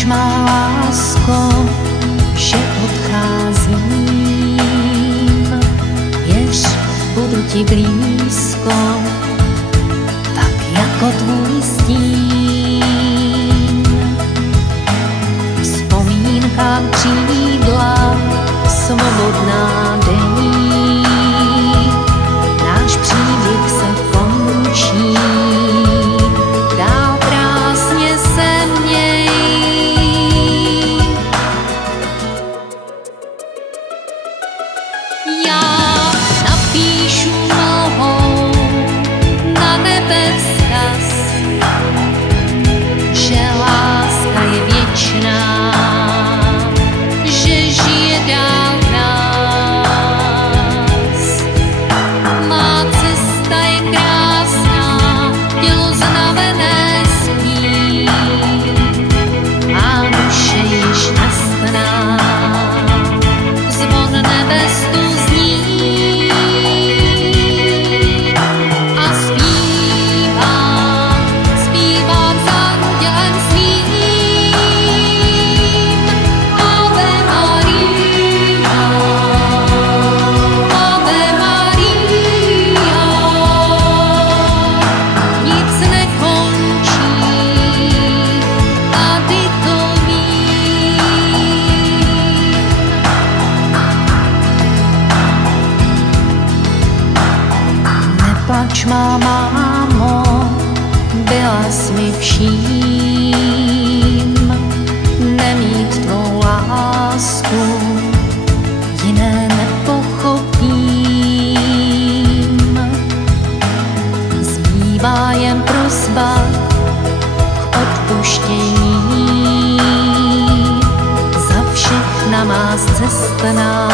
Neplač, má lásko, že odcházím. Věř, budu ti blízko, tak jako tvůj stín. Vzpomínkám křídla, svobodná dení. Náš příběh se končí, dál krásně se měj. Já napíšu nohou na nebe vzkaz, že láska je věčná, že žije dál v nás. Má cesta je krásná, tělo znavené spí a duše již nastaná. Zvon nebes tu zní a zpívám, zpívám s andělem svým. Ave Maria, Ave Maria. Nic nekončí, tady to vím. Neplač, má mámo, byla jsi mi vším. Nemít tvou lásku, jiné nepochopím. Zbývá jen prosba k odpuštění za všechna má cestná.